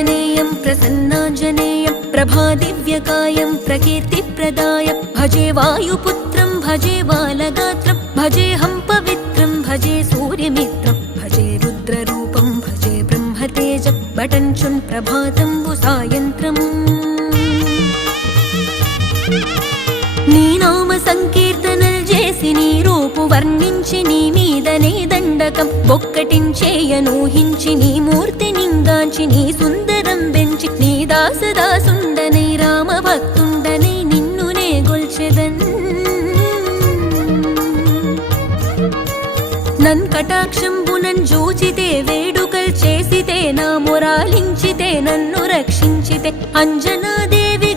प्रसन्नाञ्जनेयं प्रसन्नाञ्जनेयं प्रभादिव्यकायं प्रकीर्तिप्रदायं भजे वायुपुत्रं भजे बालगात्रं भजेऽहं पवित्रं भजे सूर्यमित्रं भजे रुद्ररूपं भजे ब्रह्मतेजं बटञ्चुन् प्रभातं सायन्त्रम् నీ నామ సంకీర్తనలు చేసి నీ రూపు వర్ణించి నీ మీదనే దండకం ఒక్కటించేయనూహించి నీ మూర్తి నింగాంచి నీ సుందరం పెంచి నీ దాసదాసుండనై రామ భక్తుండనై నిన్నునే గొల్చెదన్ నన్ కటాక్షంబునన్ జూచితే వేడుకల్ చేసితే నా మొరాలించితే నన్ను రక్షించితే అంజనాదేవి